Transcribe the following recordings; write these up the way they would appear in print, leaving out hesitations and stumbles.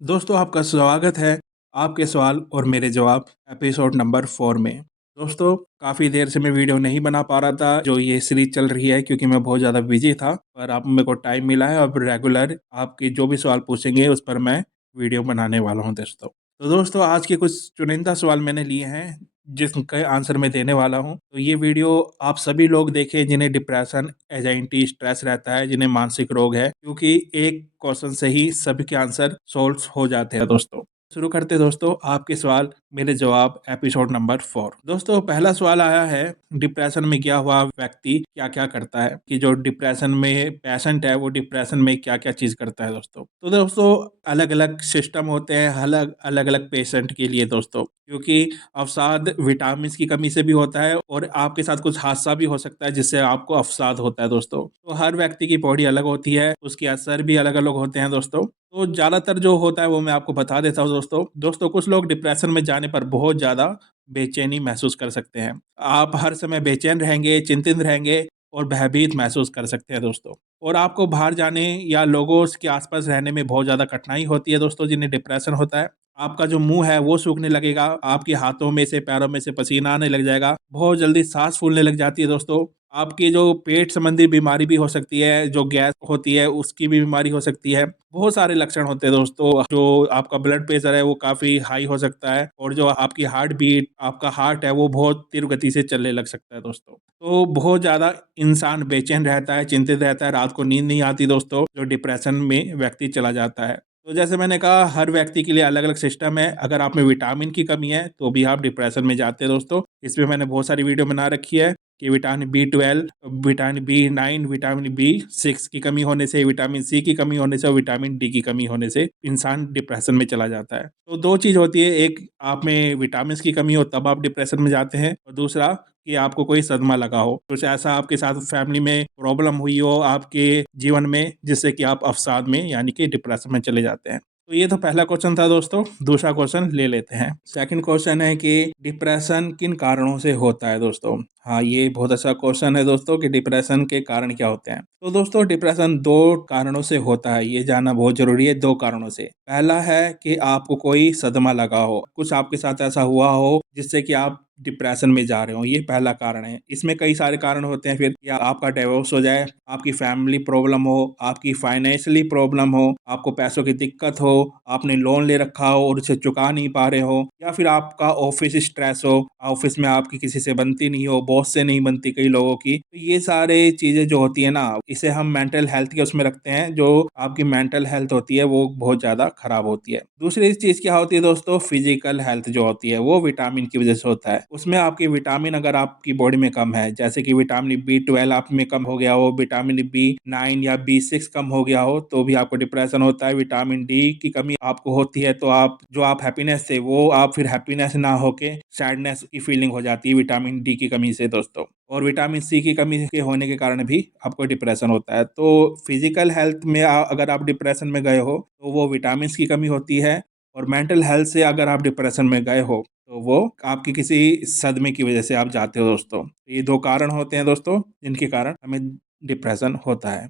दोस्तों आपका स्वागत है आपके सवाल और मेरे जवाब एपिसोड नंबर 4 में। दोस्तों काफ़ी देर से मैं वीडियो नहीं बना पा रहा था जो ये सीरीज चल रही है क्योंकि मैं बहुत ज़्यादा बिजी था, पर अब मेरे को टाइम मिला है। अब रेगुलर आपके जो भी सवाल पूछेंगे उस पर मैं वीडियो बनाने वाला हूँ दोस्तों। तो दोस्तों आज के कुछ चुनिंदा सवाल मैंने लिए हैं जिसका आंसर मैं देने वाला हूँ। तो ये वीडियो आप सभी लोग देखें जिन्हें डिप्रेशन, एंजाइटी, स्ट्रेस रहता है, जिन्हें मानसिक रोग है, क्योंकि एक क्वेश्चन से ही सभी के आंसर सोल्व हो जाते हैं दोस्तों। शुरू करते हैं दोस्तों आपके सवाल मेरे जवाब एपिसोड नंबर 4। दोस्तों पहला सवाल आया है, डिप्रेशन में गया हुआ व्यक्ति क्या क्या करता है, कि जो डिप्रेशन में पेशेंट है वो डिप्रेशन में क्या क्या चीज करता है दोस्तों। तो दोस्तों अलग अलग सिस्टम होते हैं अलग अलग अलग पेशेंट के लिए दोस्तों, क्योंकि अवसाद विटामिन की कमी से भी होता है और आपके साथ कुछ हादसा भी हो सकता है जिससे आपको अवसाद होता है दोस्तों। तो हर व्यक्ति की बॉडी अलग होती है, उसके असर भी अलग अलग होते हैं दोस्तों। तो ज़्यादातर जो होता है वो मैं आपको बता देता हूँ दोस्तों। दोस्तों कुछ लोग डिप्रेशन में जाने पर बहुत ज़्यादा बेचैनी महसूस कर सकते हैं। आप हर समय बेचैन रहेंगे, चिंतित रहेंगे और भयभीत महसूस कर सकते हैं दोस्तों। और आपको बाहर जाने या लोगों के आसपास रहने में बहुत ज़्यादा कठिनाई होती है दोस्तों जिन्हें डिप्रेशन होता है। आपका जो मुंह है वो सूखने लगेगा, आपके हाथों में से पैरों में से पसीना आने लग जाएगा, बहुत जल्दी सांस फूलने लग जाती है दोस्तों। आपकी जो पेट संबंधी बीमारी भी हो सकती है, जो गैस होती है उसकी भी बीमारी हो सकती है। बहुत सारे लक्षण होते हैं दोस्तों, जो आपका ब्लड प्रेशर है वो काफ़ी हाई हो सकता है और जो आपकी हार्ट बीट, आपका हार्ट है वो बहुत तीव्र गति से चलने लग सकता है दोस्तों। तो बहुत ज़्यादा इंसान बेचैन रहता है, चिंतित रहता है, रात को नींद नहीं आती दोस्तों, जो डिप्रेशन में व्यक्ति चला जाता है। तो जैसे मैंने कहा हर व्यक्ति के लिए अलग-अलग सिस्टम है। अगर आप में विटामिन की कमी है तो भी आप डिप्रेशन में जाते हैं दोस्तों। इस पे मैंने बहुत सारी वीडियो बना रखी है कि vitamin B 12, vitamin B 9, vitamin B 6 की कमी होने से, विटामिन सी की कमी होने से और विटामिन डी की कमी होने से इंसान डिप्रेशन में चला जाता है। तो दो चीज़ होती है, एक आप में विटामिन की कमी हो तब आप डिप्रेशन में जाते हैं, और दूसरा कि आपको कोई सदमा लगा हो, कुछ ऐसा आपके साथ फैमिली में प्रॉब्लम हुई हो आपके जीवन में जिससे कि आप अवसाद में यानी कि डिप्रेशन में चले जाते हैं। तो ये तो पहला क्वेश्चन था दोस्तों। दूसरा क्वेश्चन ले लेते हैं। सेकंड क्वेश्चन है कि डिप्रेशन किन कारणों से होता है दोस्तों। हाँ, ये बहुत अच्छा क्वेश्चन है दोस्तों कि डिप्रेशन के कारण क्या होते हैं। तो दोस्तों डिप्रेशन दो कारणों से होता है, ये जानना बहुत जरूरी है। दो कारणों से, पहला है कि आपको कोई सदमा लगा हो, कुछ आपके साथ ऐसा हुआ हो जिससे कि आप डिप्रेशन में जा रहे हो, ये पहला कारण है। इसमें कई सारे कारण होते हैं फिर, या आपका डिवोर्स हो जाए, आपकी फैमिली प्रॉब्लम हो, आपकी फाइनेंशियली प्रॉब्लम हो, आपको पैसों की दिक्कत हो, आपने लोन ले रखा हो और उसे चुका नहीं पा रहे हो, या फिर आपका ऑफिस स्ट्रेस हो, ऑफिस में आपकी किसी से बनती नहीं हो, बॉस से नहीं बनती कई लोगों की। तो ये सारे चीजें जो होती है ना, इसे हम मेंटल हेल्थ के उसमें रखते हैं। जो आपकी मेंटल हेल्थ होती है वो बहुत ज्यादा खराब होती है। दूसरी चीज क्या होती है दोस्तों, फिजिकल हेल्थ जो होती है वो विटामिन की वजह से होता है। उसमें आपकी विटामिन अगर आपकी बॉडी में कम है, जैसे कि विटामिन बी 12 आप में कम हो गया हो, विटामिन बी 9 या बी 6 कम हो गया हो, तो भी आपको डिप्रेशन होता है। विटामिन डी की कमी आपको होती है तो आप हैप्पीनेस थे वो आप फिर हैप्पीनेस ना होके सैडनेस की फीलिंग हो जाती है विटामिन डी की कमी से दोस्तों। और विटामिन सी की कमी के होने के कारण भी आपको डिप्रेशन होता है। तो फिजिकल हेल्थ में अगर आप डिप्रेशन में गए हो तो वो विटामिन की कमी होती है, और मेंटल हेल्थ से अगर आप डिप्रेशन में गए हो तो वो आपकी किसी सदमे की वजह से आप जाते हो दोस्तों। ये दो कारण होते हैं दोस्तों जिनके कारण हमें डिप्रेशन होता है।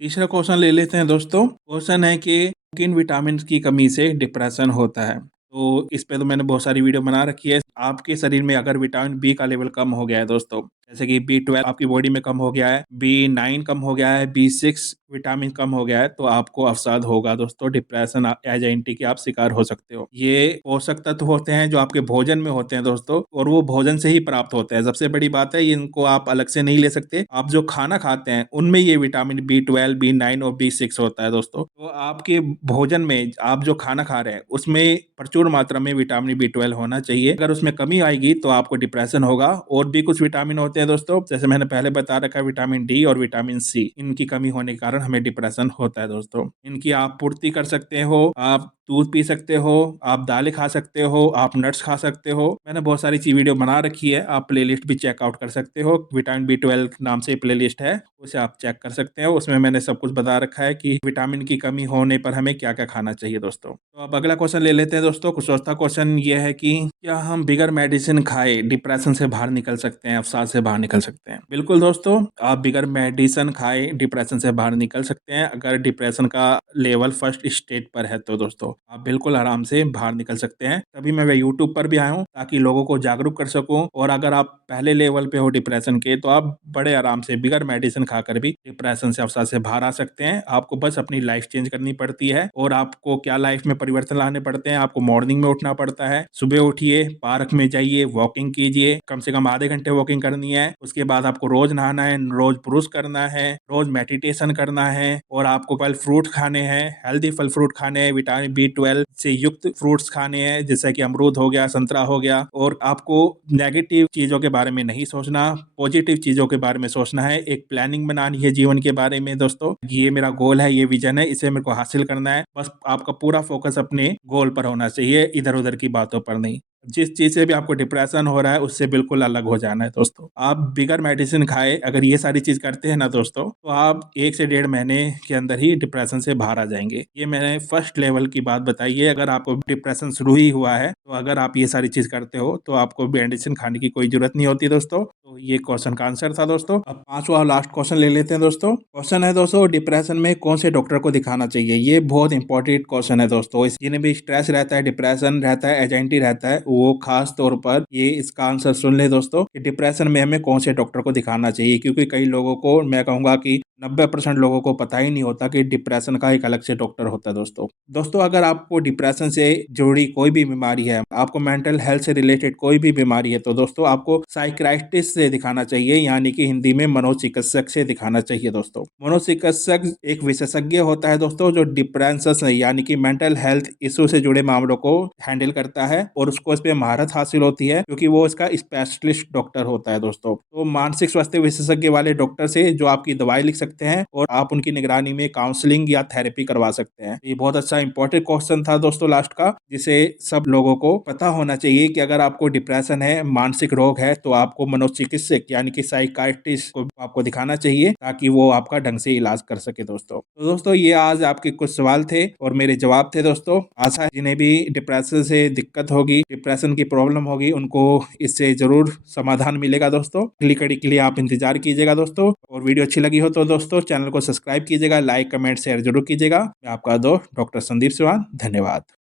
तीसरा क्वेश्चन ले लेते हैं दोस्तों। क्वेश्चन है कि किन विटामिन की कमी से डिप्रेशन होता है। तो इस पे तो मैंने बहुत सारी वीडियो बना रखी है। आपके शरीर में अगर विटामिन बी का लेवल कम हो गया है दोस्तों, जैसे कि बी 12 आपकी बॉडी में कम हो गया है, बी 9 कम हो गया है, बी 6 विटामिन कम हो गया है, तो आपको अवसाद होगा दोस्तों। डिप्रेशन, एंजाइटी के आप शिकार हो सकते हो। ये पोषक तत्व होते हैं जो आपके भोजन में होते हैं दोस्तों, और वो भोजन से ही प्राप्त होते हैं। सबसे बड़ी बात है इनको आप अलग से नहीं ले सकते। आप जो खाना खाते हैं उनमें ये विटामिन बी 12, बी 9 और बी 6 होता है दोस्तों। तो आपके भोजन में आप जो खाना खा रहे हैं उसमें प्रचुर मात्रा में विटामिन बी 12 होना चाहिए। अगर उसमें कमी आएगी तो आपको डिप्रेशन होगा। और भी कुछ विटामिन होते हैं दोस्तों, जैसे मैंने पहले बता रखा है, विटामिन डी और विटामिन सी, इनकी कमी होने के कारण हमें डिप्रेशन होता है दोस्तों। इनकी आप पूर्ति कर सकते हो, आप दूध पी सकते हो, आप दालें खा सकते हो, आप नट्स खा सकते हो। मैंने बहुत सारी चीज वीडियो बना रखी है, आप प्लेलिस्ट भी चेकआउट कर सकते हो। विटामिन बी 12 नाम से प्लेलिस्ट है, उसे आप चेक कर सकते हो। उसमें मैंने सब कुछ बता रखा है कि विटामिन की कमी होने पर हमें क्या क्या खाना चाहिए दोस्तों। तो अब अगला क्वेश्चन ले लेते हैं दोस्तों। कुछ चौथा क्वेश्चन ये है कि क्या हम बिगर मेडिसिन खाए डिप्रेशन से बाहर निकल सकते हैं, अवसाद से बाहर निकल सकते हैं। बिल्कुल दोस्तों, आप बिगर मेडिसिन खाए डिप्रेशन से बाहर निकल सकते हैं अगर डिप्रेशन का लेवल फर्स्ट स्टेज पर है तो दोस्तों। आप बिल्कुल आराम से बाहर निकल सकते हैं। तभी मैं यूट्यूब पर भी आया हूँ ताकि लोगों को जागरूक कर सकूँ। और अगर आप पहले लेवल पे हो डिप्रेशन के, तो आप बड़े आराम से बिगर मेडिसिन खाकर भी डिप्रेशन से अवसाद से बाहर आ सकते हैं। आपको बस अपनी लाइफ चेंज करनी पड़ती है। और आपको क्या लाइफ में परिवर्तन लाने पड़ते हैं? आपको मॉर्निंग में उठना पड़ता है। सुबह उठिए, पार्क में जाइए, वॉकिंग कीजिए, कम से कम आधे घंटे वॉकिंग करनी है। उसके बाद आपको रोज नहाना है, रोज ब्रुश करना है, रोज मेडिटेशन करना है। और आपको फल फ्रूट खाने हैं, हेल्दी फल फ्रूट खाने हैं, विटामिन B12 से युक्त फ्रूट्स खाने हैं, जैसे कि अमरूद हो गया, संतरा हो गया। और आपको नेगेटिव चीजों के बारे में नहीं सोचना, पॉजिटिव चीजों के बारे में सोचना है। एक प्लानिंग बनानी है जीवन के बारे में दोस्तों। ये मेरा गोल है, ये विजन है, इसे मेरे को हासिल करना है। बस आपका पूरा फोकस अपने गोल पर होना चाहिए, इधर उधर की बातों पर नहीं। जिस चीज से भी आपको डिप्रेशन हो रहा है उससे बिल्कुल अलग हो जाना है दोस्तों। आप बिगर मेडिसिन खाए अगर ये सारी चीज करते हैं ना दोस्तों, तो आप 1 से 1.5 महीने के अंदर ही डिप्रेशन से बाहर आ जाएंगे। ये मैंने फर्स्ट लेवल की बात बताई है। अगर आपको डिप्रेशन शुरू ही हुआ है, तो अगर आप ये सारी चीज करते हो तो आपको मेडिसिन खाने की कोई जरूरत नहीं होती दोस्तों। तो ये क्वेश्चन का आंसर था दोस्तों। अब पांचवा और लास्ट क्वेश्चन ले लेते हैं दोस्तों। क्वेश्चन है दोस्तों, डिप्रेशन में कौन से डॉक्टर को दिखाना चाहिए? ये बहुत इंपॉर्टेंट क्वेश्चन है दोस्तों। जिन्हें भी स्ट्रेस रहता है, डिप्रेशन रहता है, एजाइटी रहता है, वो खास तौर पर ये इसका आंसर सुन ले दोस्तों कि डिप्रेशन में हमें कौन से डॉक्टर को दिखाना चाहिए। क्योंकि कई लोगों को, मैं कहूंगा कि 90% लोगों को पता ही नहीं होता कि डिप्रेशन का एक अलग से डॉक्टर होता है दोस्तों। अगर आपको डिप्रेशन से जुड़ी कोई भी बीमारी है, आपको मेंटल हेल्थ से रिलेटेड कोई भी बीमारी है, तो दोस्तों आपको साइकियाट्रिस्ट से दिखाना चाहिए, यानी कि हिंदी में मनोचिकित्सक से दिखाना चाहिए दोस्तों। मनोचिकित्सक एक विशेषज्ञ होता है दोस्तों, जो डिप्रेशन यानी कि मेंटल हेल्थ इशू से जुड़े मामलों को हैंडल करता है और उसको इस पे महारत हासिल होती है, क्योंकि वो इसका स्पेशलिस्ट डॉक्टर होता है दोस्तों। तो मानसिक स्वास्थ्य विशेषज्ञ वाले डॉक्टर से जो आपकी दवाई लिख सकते हैं और आप उनकी निगरानी में काउंसलिंग या थेरेपी करवा सकते हैं। ये बहुत अच्छा इंपॉर्टेंट क्वेश्चन था दोस्तों लास्ट का, जिसे सब लोगों को पता होना चाहिए कि अगर आपको डिप्रेशन है, मानसिक रोग है, तो आपको मनोचिकित्सक यानी कि साइकाइट्रिस्ट को आपको दिखाना चाहिए, ताकि वो आपका ढंग से इलाज कर सके दोस्तों। तो दोस्तों ये आज आपके कुछ सवाल थे और मेरे जवाब थे दोस्तों। आशा है जिन्हें भी डिप्रेशन से दिक्कत होगी, डिप्रेशन की प्रॉब्लम होगी, उनको इससे जरूर समाधान मिलेगा दोस्तों। अगली कड़ी के लिए आप इंतजार कीजिएगा दोस्तों। और वीडियो अच्छी लगी हो तो दोस्तों चैनल को सब्सक्राइब कीजिएगा, लाइक कमेंट शेयर जरूर कीजिएगा। मैं आपका दोस्त डॉक्टर संदीप सिवान, धन्यवाद।